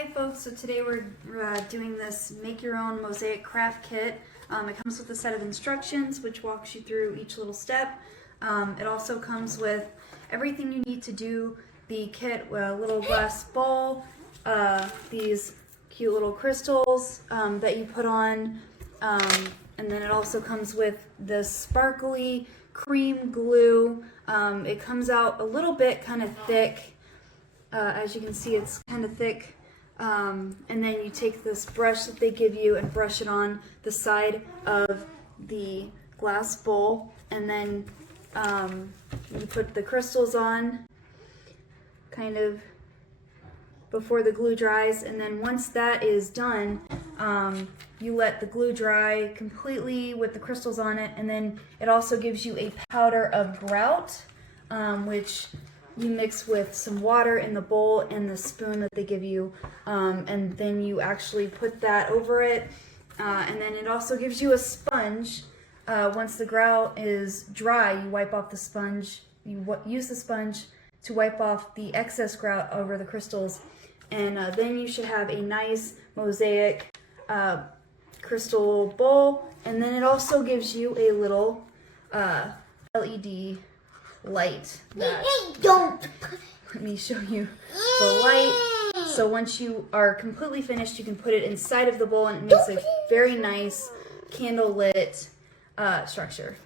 Hi folks, so today we're doing this make your own mosaic craft kit. It comes with a set of instructions which walks you through each little step. It also comes with everything you need to do the kit, a little glass bowl, these cute little crystals that you put on, and then it also comes with this sparkly cream glue. It comes out a little bit kind of thick. As you can see, it's kind of thick. And then you take this brush that they give you and brush it on the side of the glass bowl, and then you put the crystals on kind of before the glue dries, and then once that is done, you let the glue dry completely with the crystals on it, and then it also gives you a powder of grout, which you mix with some water in the bowl and the spoon that they give you, and then you actually put that over it, and then it also gives you a sponge. Once the grout is dry, you wipe off the sponge. You use the sponge to wipe off the excess grout over the crystals, and then you should have a nice mosaic crystal bowl. And then it also gives you a little LED light that, let me show you the light. So once you are completely finished, you can put it inside of the bowl, and it makes a very nice candle lit structure.